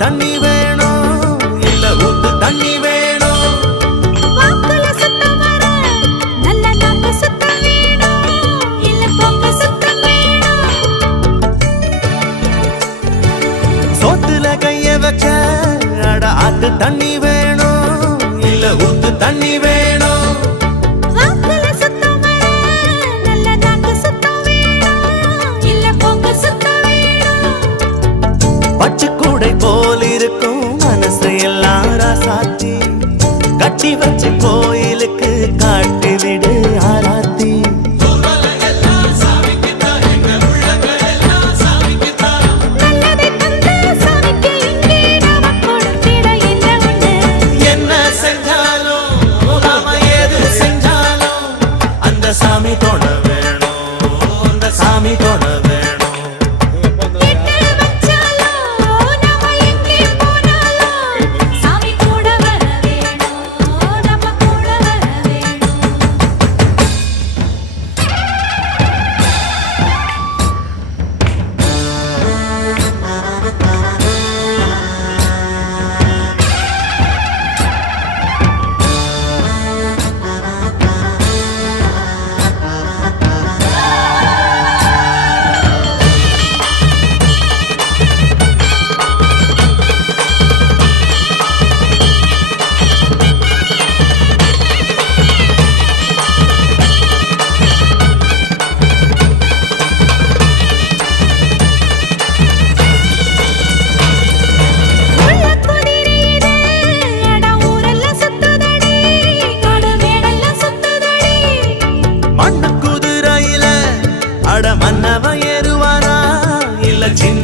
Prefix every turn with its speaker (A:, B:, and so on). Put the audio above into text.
A: தண்ணி வேணும். இல்ல ஊத்து தண்ணி வேணும். சோத்துல கைய வச்ச அட ஆத்து தண்ணி வேணும்
B: அட
A: மன்னவன் ஏறுவானா? இல்ல சின்ன